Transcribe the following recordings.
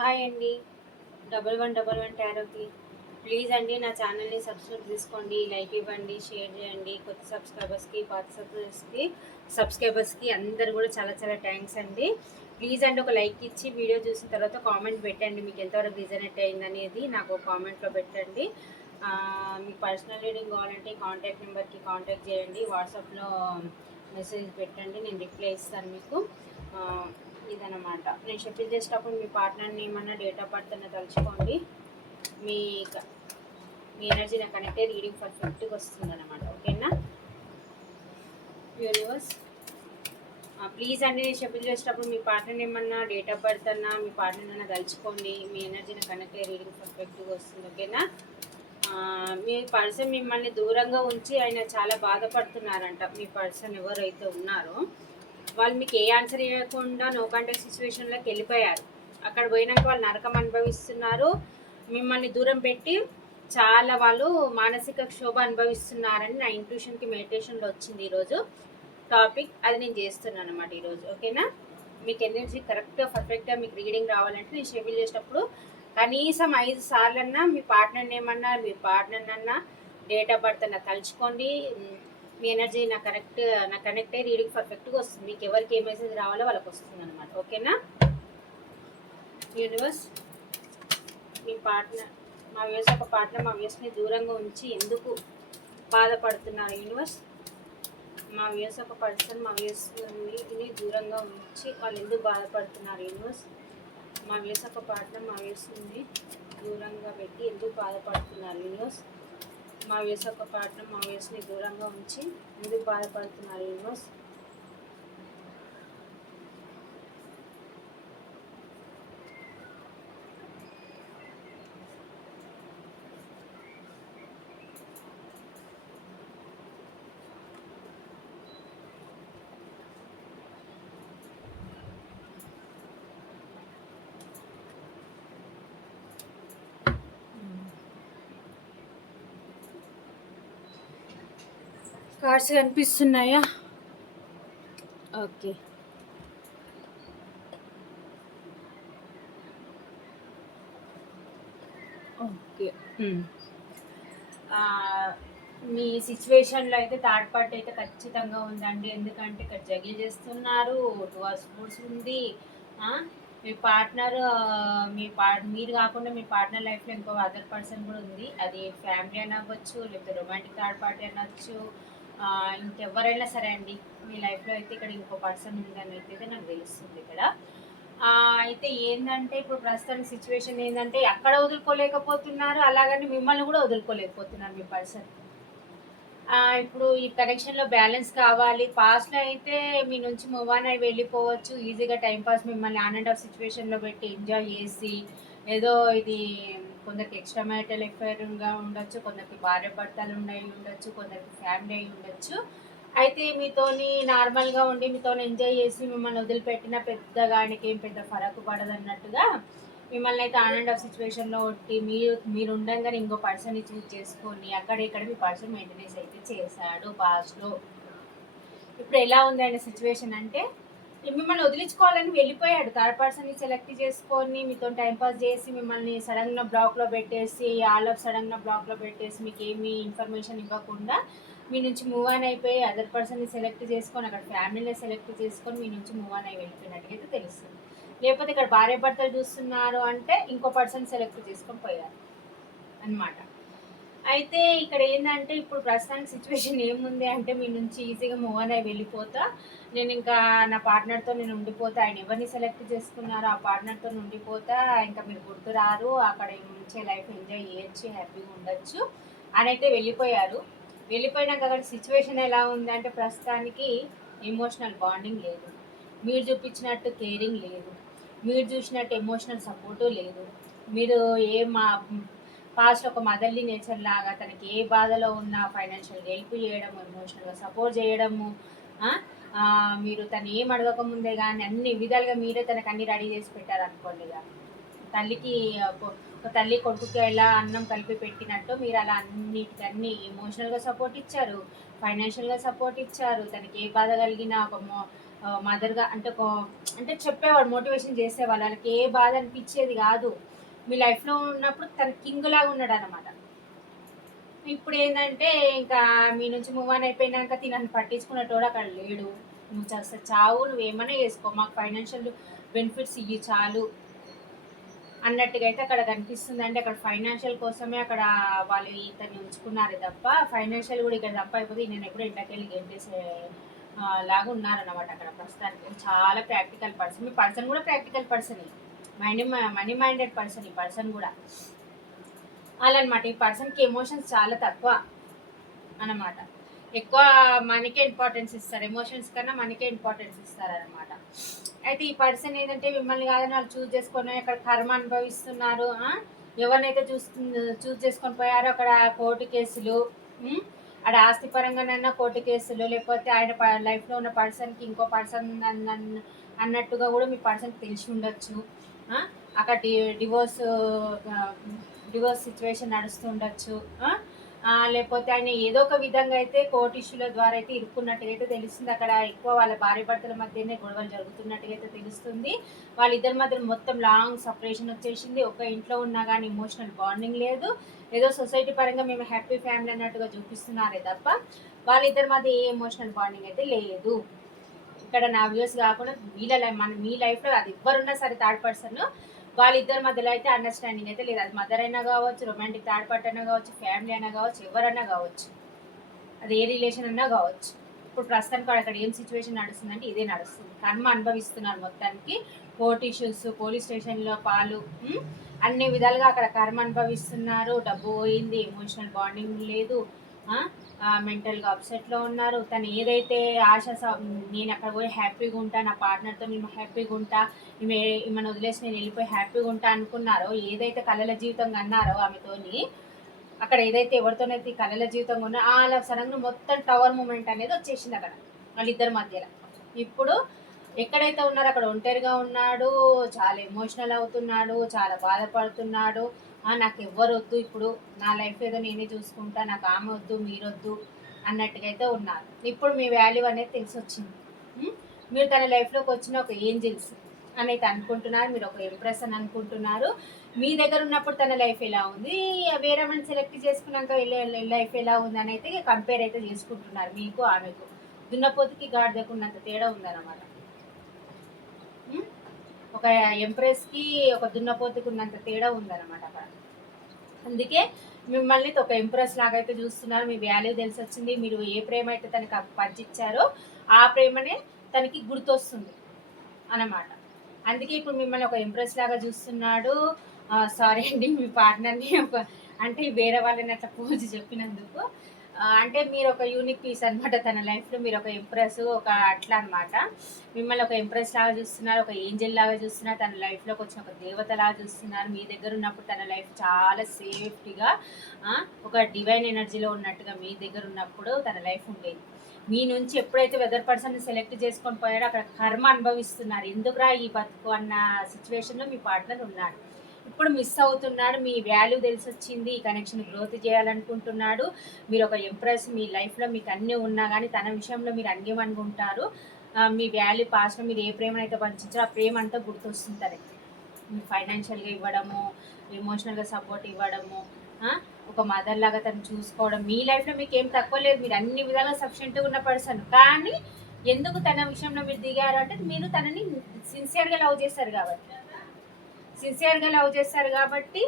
Hi అండి. 1111 టారోకి please అండి నా ఛానల్ని సబ్స్క్రైబ్ చేసుకోండి, లైక్ ఇవ్వండి, షేర్ చేయండి. కొత్త సబ్స్క్రైబర్స్కి పాత సబ్స్క్రైబర్స్కి అందరు కూడా చాలా చాలా థ్యాంక్స్ అండి. ప్లీజ్ అండి ఒక లైక్ ఇచ్చి వీడియో చూసిన తర్వాత కామెంట్ పెట్టండి, మీకు ఎంతవరకు రిజనేట్ అయింది అనేది నాకు కామెంట్లో పెట్టండి. మీకు పర్సనల్ రీడింగ్ కావాలంటే కాంటాక్ట్ నెంబర్కి కాంటాక్ట్ చేయండి, వాట్సాప్లో మెసేజ్ పెట్టండి, నేను రిప్లై ఇస్తాను మీకు. ఇదనమాట నేను షెఫిల్ చేసేటప్పుడు మీ పార్ట్నర్ని ఏమన్నా డేట్ ఆఫ్ బర్త్ అన్న తలుచుకోండి. మీ మీ ఎనర్జీ నాకు కనెక్ట్ అయ్యి రీడింగ్ పర్ఫెక్ట్గా వస్తుంది అనమాట. ఓకేనా యూనివర్స్? ప్లీజ్ అండి నేను షెఫిల్ చేసేటప్పుడు మీ పార్ట్నర్ ఏమన్నా డేట్ ఆఫ్ బర్త్ అన్నా మీ పార్ట్నర్ అన్నా తలుచుకోండి, మీ ఎనర్జీ నాకు కనెక్ట్ అయ్యి రీడింగ్ పర్ఫెక్ట్గా వస్తుంది. ఓకేనా? మీ పర్సన్ మిమ్మల్ని దూరంగా ఉంచి ఆయన చాలా బాధపడుతున్నారంట. మీ పర్సన్ ఎవరైతే ఉన్నారో వాళ్ళు మీకు ఏ ఆన్సర్ ఇవ్వకుండా నో కాంటాక్ట్ సిచ్యువేషన్లోకి వెళ్ళిపోయారు. అక్కడ పోయినాక వాళ్ళు నరకం అనుభవిస్తున్నారు, మిమ్మల్ని దూరం పెట్టి చాలా వాళ్ళు మానసిక క్షోభ అనుభవిస్తున్నారని నా ఇంట్యూషన్కి మెడిటేషన్లో వచ్చింది ఈరోజు టాపిక్. అది నేను చేస్తున్నాను అనమాట ఈరోజు. ఓకేనా? మీకు ఎనర్జీ కరెక్ట్గా పర్ఫెక్ట్గా మీకు రీడింగ్ రావాలంటే నేను షెడ్యూల్ చేసేటప్పుడు కనీసం 5 సార్లన్నా మీ పార్ట్నర్ని ఏమన్నా మీ పార్ట్నర్ అన్నా డేట్ ఆఫ్ బర్త్ అన్నా తలుచుకోండి. మీ ఎనర్జీ నాకు కనెక్ట్ అయ్యి రీడింగ్ పర్ఫెక్ట్గా వస్తుంది. మీకు ఎవరికి ఏ మెసేజ్ రావాలో వాళ్ళకి వస్తుంది అనమాట. ఓకేనా యూనివర్స్? మీ పార్ట్నర్ మా వ్యూస్ ఒక పార్ట్నర్ మా వ్యూస్ని దూరంగా ఉంచి ఎందుకు బాధపడుతున్నారు యూనివర్స్? మా వ్యూస్ ఒక పర్సన్ మా వ్యూస్ని దూరంగా ఉంచి వాళ్ళు ఎందుకు బాధపడుతున్నారు యూనివర్స్? మా వ్యూస్ ఒక పార్ట్నర్ మా వ్యూస్ని దూరంగా పెట్టి ఎందుకు బాధపడుతున్నారు యూనివర్స్? మా వ్యూస్ ఒక పార్ట్నర్ మా వ్యూస్ని దూరంగా ఉంచి ఎందుకు బాధపడుతున్నారు యూనివర్స్? కార్డ్స్ కనిపిస్తున్నాయా? ఓకే. ఓకే. మీ సిచ్యువేషన్లో అయితే థర్డ్ పార్టీ అయితే ఖచ్చితంగా ఉందండి. ఎందుకంటే ఇక్కడ జగిల్ చేస్తున్నారు, 2 స్పోర్ట్స్ ఉంది. మీ పార్ట్నర్ మీరు కాకుండా మీ పార్ట్నర్ లైఫ్లో ఇంకో అదర్ పర్సన్ కూడా ఉంది. అది ఫ్యామిలీ అని అవ్వచ్చు, లేకపోతే రొమాంటిక్ థర్డ్ పార్టీ అనొచ్చు, ఇంకెవరైనా సరే అండి. మీ లైఫ్లో అయితే ఇక్కడ ఇంకో పర్సన్ ఉందని అయితే నాకు తెలుస్తుంది ఇక్కడ. అయితే ఏంటంటే ఇప్పుడు ప్రస్తుతానికి సిచ్యువేషన్ ఏంటంటే అక్కడ వదులుకోలేకపోతున్నారు, అలాగని మిమ్మల్ని కూడా వదులుకోలేకపోతున్నారు మీ పర్సన్. ఇప్పుడు ఈ కనెక్షన్లో బ్యాలెన్స్ కావాలి. పాస్ట్లో అయితే మీ నుంచి మూవ్ ఆన్ అయి వెళ్ళిపోవచ్చు ఈజీగా, టైంపాస్ మిమ్మల్ని ఆన్ అండ్ ఆఫ్ సిచ్యువేషన్లో పెట్టి ఎంజాయ్ చేసి ఏదో ఇది కొందరికి ఎక్స్ట్రా మ్యారిటల్ ఎఫైర్గా ఉండొచ్చు, కొందరికి భార్య భర్తలు ఉండొచ్చు, కొందరికి ఫ్యామిలీ అయి ఉండొచ్చు. అయితే మీతోని నార్మల్గా ఉండి మీతోని ఎంజాయ్ చేసి మిమ్మల్ని వదిలిపెట్టిన పెద్దగా ఆయనకి ఏం పెద్ద ఫరక్ పడదు అన్నట్టుగా మిమ్మల్ని అయితే ఆన్ అండ్ ఆఫ్ సిచ్యువేషన్లో ఒట్టి మీరు ఉండగానే ఇంకో పర్సన్ని చూస్ చేసుకొని అక్కడ ఇక్కడ మీ పర్సన్ మెయింటెనెన్స్ అయితే చేశాడు పాస్ట్లో. ఇప్పుడు ఎలా ఉంది ఆయన సిచ్యువేషన్ అంటే మిమ్మల్ని వదిలించుకోవాలని వెళ్ళిపోయాడు. థర్డ్ పర్సన్ని సెలెక్ట్ చేసుకొని మీతో టైంపాస్ చేసి మిమ్మల్ని సడన్గా బ్లాక్లో పెట్టేసి సడన్గా బ్లాక్లో పెట్టేసి మీకు ఏమీ ఇన్ఫర్మేషన్ ఇవ్వకుండా మీ నుంచి మూవ్ ఆన్ అయిపోయి అదర్ పర్సన్ని సెలెక్ట్ చేసుకొని అక్కడ ఫ్యామిలీని సెలెక్ట్ చేసుకొని మీ నుంచి మూవ్ ఆన్ అయి వెళ్ళిపోయినట్టుగా తెలుస్తుంది. లేకపోతే ఇక్కడ భార్య భర్తలు చూస్తున్నారు అంటే ఇంకో పర్సన్ సెలెక్ట్ చేసుకొని పోయారు అనమాట. అయితే ఇక్కడ ఏంటంటే ఇప్పుడు ప్రస్తుతానికి సిచ్యువేషన్ ఏముంది అంటే మీ నుంచి ఈజీగా మూవ్ ఆన్ అయి వెళ్ళిపోతా, నేను ఇంకా నా పార్ట్నర్తో నేను ఉండిపోతా, ఆయన ఎవరిని సెలెక్ట్ చేసుకున్నారో ఆ పార్ట్నర్తో ఉండిపోతా, ఇంకా మీరు గుర్తు రారు, అక్కడ మంచి లైఫ్ ఎంజాయ్ చేయొచ్చు, హ్యాపీగా ఉండొచ్చు అని అయితే వెళ్ళిపోయారు. వెళ్ళిపోయినాక అక్కడ సిచ్యువేషన్ ఎలా ఉంది అంటే ప్రస్తుతానికి ఎమోషనల్ బాండింగ్ లేదు, మీరు చూపించినట్టు కేరింగ్ లేదు, మీరు చూసినట్టు ఎమోషనల్ సపోర్టు లేదు. మీరు పాస్ట్ ఒక మదర్లీ నేచర్ లాగా తనకి ఏ బాధలో ఉన్నా ఫైనాన్షియల్ హెల్ప్ చేయడము, ఎమోషనల్గా సపోర్ట్ చేయడము, మీరు తను ఏం అడగకముందే కానీ అన్ని విధాలుగా మీరే తనకు అన్ని రెడీ చేసి పెట్టారనుకోండి. ఇక తల్లికి ఒక తల్లి కొడుకుకి ఎలా అన్నం కలిపి పెట్టినట్టు మీరు అలా అన్ని ఎమోషనల్గా సపోర్ట్ ఇచ్చారు, ఫైనాన్షియల్గా సపోర్ట్ ఇచ్చారు. తనకి ఏ బాధ కలిగినా మదర్‌గా అంటే అంటే చెప్పేవాడు, మోటివేషన్ చేసేవాళ్ళు. వాళ్ళకి ఏ బాధ అనిపిచ్చేది గాదు. మీ లైఫ్‌లో ఉన్నప్పుడు తను కింగ్‌లాగా ఉన్నాడనమాట. ఇప్పుడేందంటే ఇంకా మీ నుంచి మూవ్ ఆన్ అయిపోయినాక తినని పట్టించుకునేటోడు అక్కడ లేడు. నువ్వు చావు, నువ్వేమన్నా చేసుకో, మాకు ఫైనాన్షియల్ బెనిఫిట్స్ ఇయ్యి చాలు అన్నట్టుగా అయితే అక్కడ కనిపిస్తుంది. అంటే అక్కడ ఫైనాన్షియల్ కోసమే అక్కడ వాళ్ళు ఇతన్ని ఉంచుకున్నారే తప్ప, ఫైనాన్షియల్ కూడా ఇక్కడ తప్ప అయిపోతే నేను ఎప్పుడో ఇంట్లోకెళ్ళి గెంటేసే లాగా ఉన్నారన్నమాట అక్కడ ప్రస్తుతానికి. చాలా ప్రాక్టికల్ పర్సన్. మీ పర్సన్ కూడా ప్రాక్టికల్ పర్సనే, మనీ మైండెడ్ పర్సన్ ఈ పర్సన్ కూడా. అలా అనమాట. ఈ పర్సన్కి ఎమోషన్స్ చాలా తక్కువ అన్నమాట. ఎక్కువ మనీకే ఇంపార్టెన్స్ ఇస్తారు, ఎమోషన్స్ కన్నా మనీకే ఇంపార్టెన్స్ ఇస్తారనమాట. అయితే ఈ పర్సన్ ఏంటంటే మిమ్మల్ని కాదని వాళ్ళు చూస్ చేసుకొని అక్కడ కర్మ అనుభవిస్తున్నారు. ఎవరినైతే చూస్ చేసుకొని పోయారో అక్కడ కోర్టు కేసులు, అక్కడ ఆస్తి పరంగానైనా కోర్టు కేసులు, లేకపోతే ఆయన లైఫ్లో ఉన్న పర్సన్కి ఇంకో పర్సన్ అన్నట్టుగా కూడా మీ పర్సన్కి తెలిసి ఉండొచ్చు. అక్కడ డివోర్స్ సిచ్యువేషన్ నడుస్తుండొచ్చు. లేకపోతే ఆయన ఏదో ఒక విధంగా అయితే కోర్టు ఇష్యూల ద్వారా అయితే ఇరుక్కున్నట్టుగా అయితే తెలుస్తుంది. అక్కడ ఎక్కువ వాళ్ళ భార్య భర్తల మధ్యనే గొడవలు జరుగుతున్నట్టుగా అయితే తెలుస్తుంది. వాళ్ళిద్దరి మధ్య మొత్తం లాంగ్ సపరేషన్ వచ్చేసింది. ఒక ఇంట్లో ఉన్నా కానీ ఎమోషనల్ బాండింగ్ లేదు. ఏదో సొసైటీ పరంగా మేము హ్యాపీ ఫ్యామిలీ అన్నట్టుగా చూపిస్తున్నారే తప్ప వాళ్ళిద్దరి మధ్య ఏ ఎమోషనల్ బాండింగ్ అయితే లేదు. ఇక్కడ నా వ్యూస్ కాకుండా మీ లైఫ్లో అది ఎవ్వరున్నా సరే థర్డ్ పర్సన్, వాళ్ళిద్దరి మధ్యలో అయితే అండర్స్టాండింగ్ అయితే లేదు. అది మదర్ అయినా కావచ్చు, రొమాంటిక్ థర్డ్ పార్ట్ అయినా కావచ్చు, ఫ్యామిలీ అయినా కావచ్చు, ఎవరైనా కావచ్చు, అది ఏ రిలేషన్ అన్నా కావచ్చు. ఇప్పుడు ప్రస్తుతానికి అక్కడ ఏం సిచ్యువేషన్ నడుస్తుందంటే ఇదే నడుస్తుంది. కర్మ అనుభవిస్తున్నారు మొత్తానికి. కోర్ట్ ఇష్యూస్, పోలీస్ స్టేషన్లో పాలు, అన్ని విధాలుగా అక్కడ కర్మ అనుభవిస్తున్నారు. డబ్బు పోయింది, ఎమోషనల్ బాండింగ్ లేదు, మెంటల్గా అప్సెట్లో ఉన్నారు. తను ఏదైతే నేను అక్కడ పోయి హ్యాపీగా ఉంటా, నా పార్ట్నర్తో నేను హ్యాపీగా ఉంటా, ఈమెను వదిలేసి నేను వెళ్ళిపోయి హ్యాపీగా ఉంటా అనుకున్నారో, ఏదైతే కళల జీవితం అన్నారో ఆమెతోని, అక్కడ ఏదైతే ఎవరితోనైతే కళల జీవితం ఉన్నా అలా సడన్గా మొత్తం టవర్ మూమెంట్ అనేది వచ్చేసింది అక్కడ వాళ్ళిద్దరి మధ్యలో. ఇప్పుడు ఎక్కడైతే ఉన్నారో అక్కడ ఒంటరిగా ఉన్నాడు, చాలా ఎమోషనల్ అవుతున్నాడు, చాలా బాధపడుతున్నాడు. నాకు ఎవ్వరు వద్దు, ఇప్పుడు నా లైఫ్ ఏదో నేనే చూసుకుంటా, నాకు ఆమె వద్దు, మీరొద్దు అన్నట్టుగా అయితే ఉన్నారు. ఇప్పుడు మీ వాల్యూ అనేది తెలిసి వచ్చింది. మీరు తన లైఫ్లోకి వచ్చిన ఒక ఏంజిల్స్ అని అయితే అనుకుంటున్నారు, మీరు ఒక ఇంప్రెస్ అని అనుకుంటున్నారు. మీ దగ్గర ఉన్నప్పుడు తన లైఫ్ ఎలా ఉంది, వేరే మనం సెలెక్ట్ చేసుకున్నాక లైఫ్ ఎలా ఉంది అని అయితే కంపేర్ అయితే చేసుకుంటున్నారు. మీకు ఆమెకు దున్నపోతుకి గాడిదకు ఉన్నంత తేడా ఉందన్నమాట. ఒక ఎంప్రెస్కి ఒక దున్నపోతుకు ఉన్నంత తేడా ఉందన్నమాట అక్కడ. అందుకే మిమ్మల్ని ఒక ఎంప్రెస్ లాగా అయితే చూస్తున్నారు. మీ వాల్యూ తెలిసి వచ్చింది. మీరు ఏ ప్రేమ అయితే తనకి పంచిచ్చారో ఆ ప్రేమనే తనకి గుర్తొస్తుంది అన్నమాట. అందుకే ఇప్పుడు మిమ్మల్ని ఒక ఎంప్రెస్ లాగా చూస్తున్నాడు. సారీ అండి, మీ పార్ట్నర్ని అంటే వేరే వాళ్ళని అట్లా పోజు చెప్పినందుకు. అంటే మీరు ఒక యూనిక్ పీస్ అనమాట తన లైఫ్లో. మీరు ఒక ఇంప్రెస్, ఒక అట్లా అనమాట. మిమ్మల్ని ఒక ఇంప్రెస్ లాగా చూస్తున్నారు, ఒక ఏంజల్ లాగా చూస్తున్నారు, తన లైఫ్లోకి వచ్చిన ఒక దేవత లాగా చూస్తున్నారు. మీ దగ్గర ఉన్నప్పుడు తన లైఫ్ చాలా సేఫ్టీగా, ఒక డివైన్ ఎనర్జీలో ఉన్నట్టుగా మీ దగ్గర ఉన్నప్పుడు తన లైఫ్ ఉండేది. మీ నుంచి ఎప్పుడైతే వెదర్ పర్సన్ సెలెక్ట్ చేసుకొని పోయారో అక్కడ కర్మ అనుభవిస్తున్నారు. ఎందుకురా ఈ బతుకు అన్న సిచ్యువేషన్లో మీ పార్ట్నర్ ఉన్నాడు. ఇప్పుడు మిస్ అవుతున్నాడు. మీ వాల్యూ తెలిసి వచ్చింది. ఈ కనెక్షన్ గ్రోత్ చేయాలనుకుంటున్నాడు. మీరు ఒక ఇంప్రెస్, మీ లైఫ్లో మీకు అన్నీ ఉన్నా కానీ తన విషయంలో మీరు అనుకుంటారు. మీ వాల్యూ పాస్ట్లో మీరు ఏ ప్రేమనైతే పంచారో ఆ ప్రేమ అంతా గుర్తొస్తుంది తనకి. మీరు ఫైనాన్షియల్గా ఇవ్వడము, ఎమోషనల్గా సపోర్ట్ ఇవ్వడము, ఒక మదర్ లాగా తను చూసుకోవడం. మీ లైఫ్లో మీకు ఏం తక్కువ లేదు, మీరు అన్ని విధాలుగా సఫిషియెంట్గా ఉన్న పర్సన్. కానీ ఎందుకు తన విషయంలో మీరు దిగారు అంటే మీరు తనని సిన్సియర్గా లవ్ చేస్తారు కాబట్టి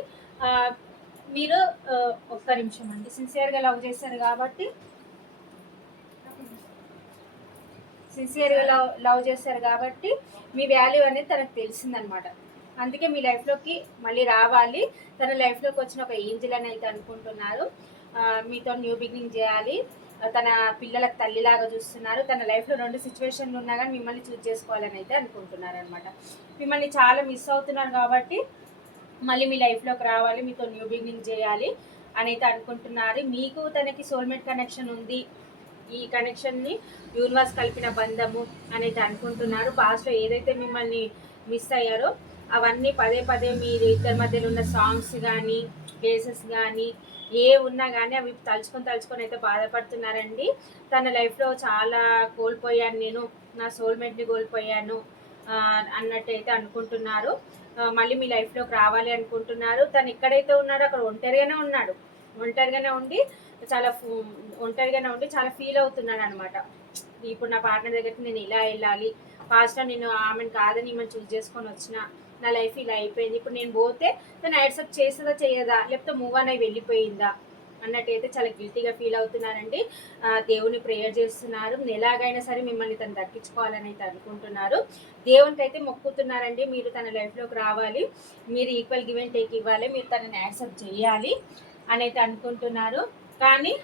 మీరు ఒక్క నిమిషం అండి, సిన్సియర్గా లవ్ చేస్తారు కాబట్టి మీ వాల్యూ అనేది తనకు తెలిసిందనమాట. అందుకే మీ లైఫ్లోకి మళ్ళీ రావాలి. తన లైఫ్లోకి వచ్చిన ఒక ఏంజిల్ అని అయితే అనుకుంటున్నారు. మీతో న్యూ బిగినింగ్ చేయాలి. తన పిల్లలకు తల్లిలాగా చూస్తున్నారు. తన లైఫ్లో 2 సిచ్యువేషన్లు ఉన్నా కానీ మిమ్మల్ని చూస్ చేసుకోవాలని అయితే అనుకుంటున్నారు అనమాట. మిమ్మల్ని చాలా మిస్ అవుతున్నారు కాబట్టి మళ్ళీ మీ లైఫ్లోకి రావాలి, మీతో న్యూ బిగినింగ్ చేయాలి అని అయితే అనుకుంటున్నారు. మీకు తనకి సోల్మేట్ కనెక్షన్ ఉంది. ఈ కనెక్షన్ని యూనివర్స్ కలిపిన బంధము అని అయితే అనుకుంటున్నారు. పాస్ట్లో ఏదైతే మిమ్మల్ని మిస్ అయ్యారో అవన్నీ పదే పదే మీరు ఇద్దరి మధ్యలో ఉన్న సాంగ్స్ కానీ, కేసెస్ కానీ ఏ ఉన్నా కానీ అవి తలుచుకొని అయితే బాధపడుతున్నారండి. తన లైఫ్లో చాలా కోల్పోయాను నేను, నా సోల్మేట్ని కోల్పోయాను అన్నట్టయితే అనుకుంటున్నారు. మళ్ళీ మీ లైఫ్లోకి రావాలి అనుకుంటున్నారు. తను ఎక్కడైతే ఉన్నాడో అక్కడ ఒంటరిగానే ఉన్నాడు. ఒంటరిగానే ఉండి చాలా ఫీల్ అవుతున్నాడు అనమాట. ఇప్పుడు నా పార్ట్నర్ దగ్గరికి నేను ఇలా వెళ్ళాలి, పాస్ట్లో నేను ఆమెను కాదని ఈమెను చూస్ చేసుకొని వచ్చిన, నా లైఫ్ ఇలా అయిపోయింది, ఇప్పుడు నేను పోతే తను యాక్సెప్ట్ చేస్తుందా చేయదా, లేకపోతే మూవ్ ఆన్ అయి వెళ్ళిపోయిందా అన్నట్టయితే చాలా గిల్టీగా ఫీల్ అవుతున్నారండి. దేవుని ప్రేయర్ చేస్తున్నారు. ఎలాగైనా సరే మిమ్మల్ని తను దక్కించుకోవాలని అయితే అనుకుంటున్నారు. దేవునికి అయితే మొక్కుతున్నారండి, మీరు తన లైఫ్లోకి రావాలి, మీరు ఈక్వల్ గివ్ అండ్ టేక్ ఇవ్వాలి, మీరు తనని యాక్సెప్ట్ చేయాలి అని అయితే అనుకుంటున్నారు. కానీ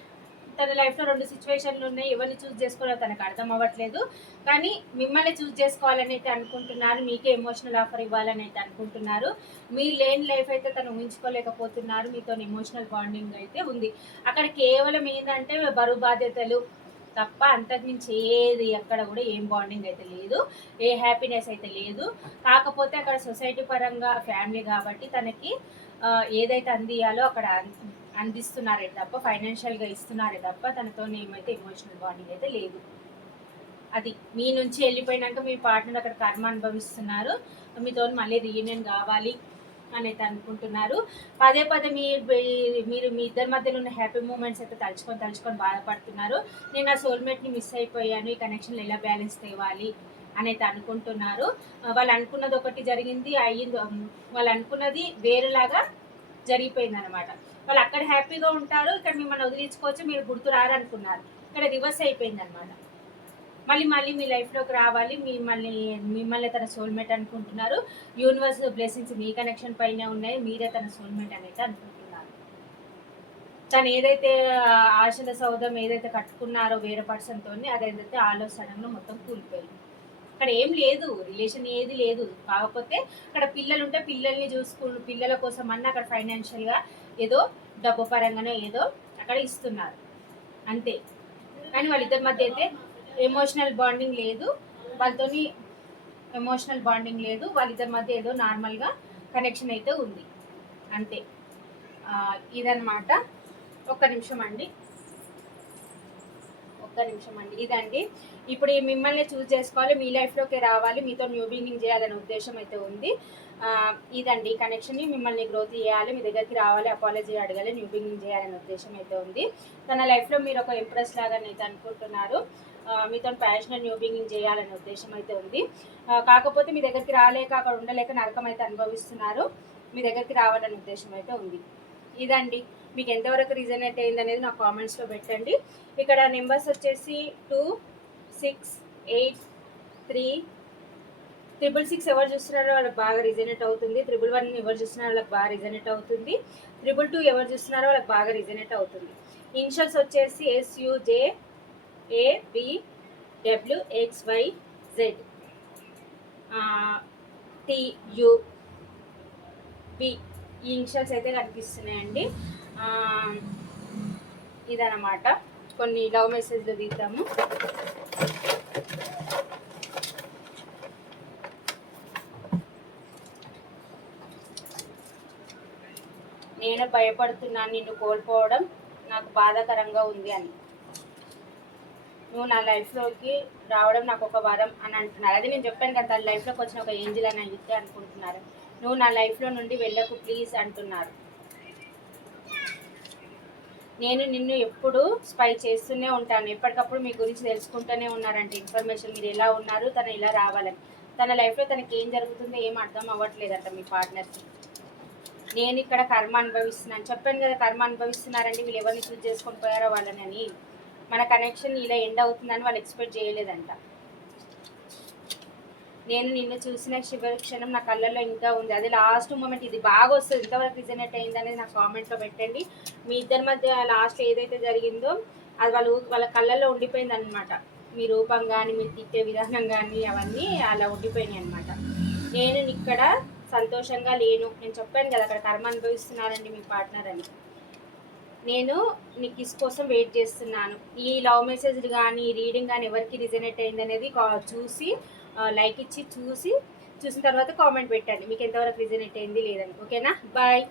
తన లైఫ్లో 2 సిచ్యువేషన్లు ఉన్నాయి. ఎవరిని చూస్ చేసుకోవాలో తనకు అర్థం అవ్వట్లేదు. కానీ మిమ్మల్ని చూస్ చేసుకోవాలని అయితే అనుకుంటున్నారు. మీకే ఎమోషనల్ ఆఫర్ ఇవ్వాలని అయితే అనుకుంటున్నారు. మీరు లేని లైఫ్ అయితే తను ఊహించుకోలేకపోతున్నారు. మీతో ఎమోషనల్ బాండింగ్ అయితే ఉంది. అక్కడ కేవలం ఏంటంటే బరువు బాధ్యతలు తప్ప అంతకుమించి ఏది ఎక్కడ కూడా ఏం బాండింగ్ అయితే లేదు, ఏ హ్యాపీనెస్ అయితే లేదు. కాకపోతే అక్కడ సొసైటీ పరంగా ఫ్యామిలీ కాబట్టి తనకి ఏదైతే అందియాలో అక్కడ అందిస్తున్నారే తప్ప, ఫైనాన్షియల్గా ఇస్తున్నారే తప్ప తనతో ఏమైతే ఎమోషనల్ బాండింగ్ అయితే లేదు. అది మీ నుంచి వెళ్ళిపోయినాక మీ పార్ట్నర్ అక్కడ కర్మ అనుభవిస్తున్నారు. మీతో మళ్ళీ రీయూనియన్ కావాలి అని అయితే అనుకుంటున్నారు. పదే పదే మీరు మీ ఇద్దరి మధ్యలో ఉన్న హ్యాపీ మూమెంట్స్ అయితే తలుచుకొని బాధపడుతున్నారు. నేను నా సోల్మేట్ని మిస్ అయిపోయాను, ఈ కనెక్షన్లో ఎలా బ్యాలెన్స్ తేవాలి అని అయితే అనుకుంటున్నారు. వాళ్ళు అనుకున్నది ఒకటి జరిగింది, అయ్యింది. వాళ్ళు అనుకున్నది వేరేలాగా జరిగిపోయింది అనమాట. వాళ్ళు అక్కడ హ్యాపీగా ఉంటారు, ఇక్కడ మిమ్మల్ని వదిలించుకోవచ్చు, మీరు గుర్తు రారనుకున్నారు. ఇక్కడ రివర్స్ అయిపోయింది అనమాట. మళ్ళీ మీ లైఫ్లోకి రావాలి, మిమ్మల్ని తన సోల్మేట్ అనుకుంటున్నారు. యూనివర్స్ బ్లెస్సింగ్స్ మీ కనెక్షన్ పైన ఉన్నాయి, మీరే తన సోల్మేట్ అనేది అనుకుంటున్నారు. తను ఏదైతే ఆశల సౌధం ఏదైతే కట్టుకున్నారో వేరే పర్సన్తో, అదేదైతే ఆలోచనలో మొత్తం కూలిపోయింది. అక్కడ ఏం లేదు, రిలేషన్ ఏది లేదు. కాకపోతే అక్కడ పిల్లలు ఉంటే పిల్లల్ని పిల్లల కోసం అన్న అక్కడ ఫైనాన్షియల్గా ఏదో డబ్బు పరంగానే ఏదో అక్కడ ఇస్తున్నారు అంతే. కానీ వాళ్ళిద్దరి మధ్య అయితే ఎమోషనల్ బాండింగ్ లేదు, వాళ్ళిద్దరి మధ్య ఏదో నార్మల్గా కనెక్షన్ అయితే ఉంది అంతే. ఇదన్నమాట. ఒక్క నిమిషం అండి, ఇదండి. ఇప్పుడు మిమ్మల్ని చూస్ చేసుకోవాలి, మీ లైఫ్లోకి రావాలి, మీతో న్యూ బిగినింగ్ చేయాలనే ఉద్దేశం అయితే ఉంది. ఇదండి కనెక్షన్ని, మిమ్మల్ని గ్రోత్ చేయాలి, మీ దగ్గరికి రావాలి, అపాలజీ అడగాలి, న్యూ బిగినింగ్ చేయాలనే ఉద్దేశం అయితే ఉంది. తన లైఫ్లో మీరు ఒక ఇంప్రెస్ లాగా అయితే అనుకుంటున్నారు. మీతో ప్యాషనల్ న్యూ బిగినింగ్ చేయాలనే ఉద్దేశం అయితే ఉంది. కాకపోతే మీ దగ్గరికి రాలేక అక్కడ ఉండలేక నరకం అయితే అనుభవిస్తున్నారు. మీ దగ్గరికి రావాలనే ఉద్దేశం అయితే ఉంది. ఇదండి, మీకు ఎంతవరకు రిజనేట్ అయింది అనేది నాకు కామెంట్స్లో పెట్టండి. ఇక్కడ నెంబర్స్ వచ్చేసి 2, 6, 8, 3, 666 ఎవరు చూస్తున్నారో వాళ్ళకి బాగా రిజనేట్ అవుతుంది. 111 ఎవరు చూస్తున్నారో వాళ్ళకి బాగా రిజనేట్ అవుతుంది. 222 ఎవరు చూస్తున్నారో వాళ్ళకి బాగా రిజనేట్ అవుతుంది. ఇనిషియల్స్ వచ్చేసి SUJABWXYZ, TUB ఈ ఇనిషియల్స్ అయితే కనిపిస్తున్నాయండి. ఇదన్నమాట. కొన్ని లవ్ మెసేజ్లు తీద్దాము. నేను భయపడుతున్నాను, నిన్ను కోల్పోవడం నాకు బాధాకరంగా ఉంది అని. నువ్వు నా లైఫ్లోకి రావడం నాకు ఒక వరం అని అంటున్నారు. అది నేను చెప్పాను కదా, తన లైఫ్లోకి వచ్చిన ఒక ఏంజిల్ అని అయితే అనుకుంటున్నారు. నువ్వు నా లైఫ్లో నుండి వెళ్ళకు ప్లీజ్ అంటున్నారు. నేను నిన్ను ఎప్పుడు స్పై చేస్తూనే ఉంటాను, ఎప్పటికప్పుడు మీ గురించి తెలుసుకుంటూనే ఉన్నారంటే ఇన్ఫర్మేషన్, మీరు ఎలా ఉన్నారు, తను ఇలా రావాలని. తన లైఫ్లో తనకి ఏం జరుగుతుందో ఏం అర్థం అవ్వట్లేదంట మీ పార్ట్నర్కి. నేను ఇక్కడ కర్మ అనుభవిస్తున్నాను, చెప్పాను కదా కర్మ అనుభవిస్తున్నారండి. వీళ్ళు ఎవరిని చూస్ చేసుకొని పోయారో వాళ్ళని. మన కనెక్షన్ ఇలా ఎండ్ అవుతుందని వాళ్ళు ఎక్స్పెక్ట్ చేయలేదంట. నేను నిన్ను చూసిన క్షణం నా కళ్ళల్లో ఇంకా ఉంది, అది లాస్ట్ మూమెంట్. ఇది బాగా వస్తుంది, ఇంతవరకు రిజనేట్ అయింది అనేది నాకు కామెంట్లో పెట్టండి. మీ ఇద్దరి మధ్య లాస్ట్ ఏదైతే జరిగిందో అది వాళ్ళ కళ్ళల్లో ఉండిపోయింది అనమాట. మీ రూపం కానీ, మీరు తిట్టే విధానం కానీ అవన్నీ అలా ఉండిపోయినాయి అనమాట. నేను ఇక్కడ సంతోషంగా లేను, నేను చెప్పాను కదా అక్కడ కర్మ అనుభవిస్తున్నారండి మీ పార్ట్నర్ అని. నేను నీ కిస్ కోసం వెయిట్ చేస్తున్నాను. ఈ లవ్ మెసేజ్ కానీ రీడింగ్ కానీ ఎవరికి రిజనేట్ అయింది అనేది చూసి లైక్ ఇచ్చి చూసిన తర్వాత కామెంట్ పెట్టండి మీకు ఎంతవరకు రిజనేట్ అయింది లేదని. ఓకేనా, బాయ్.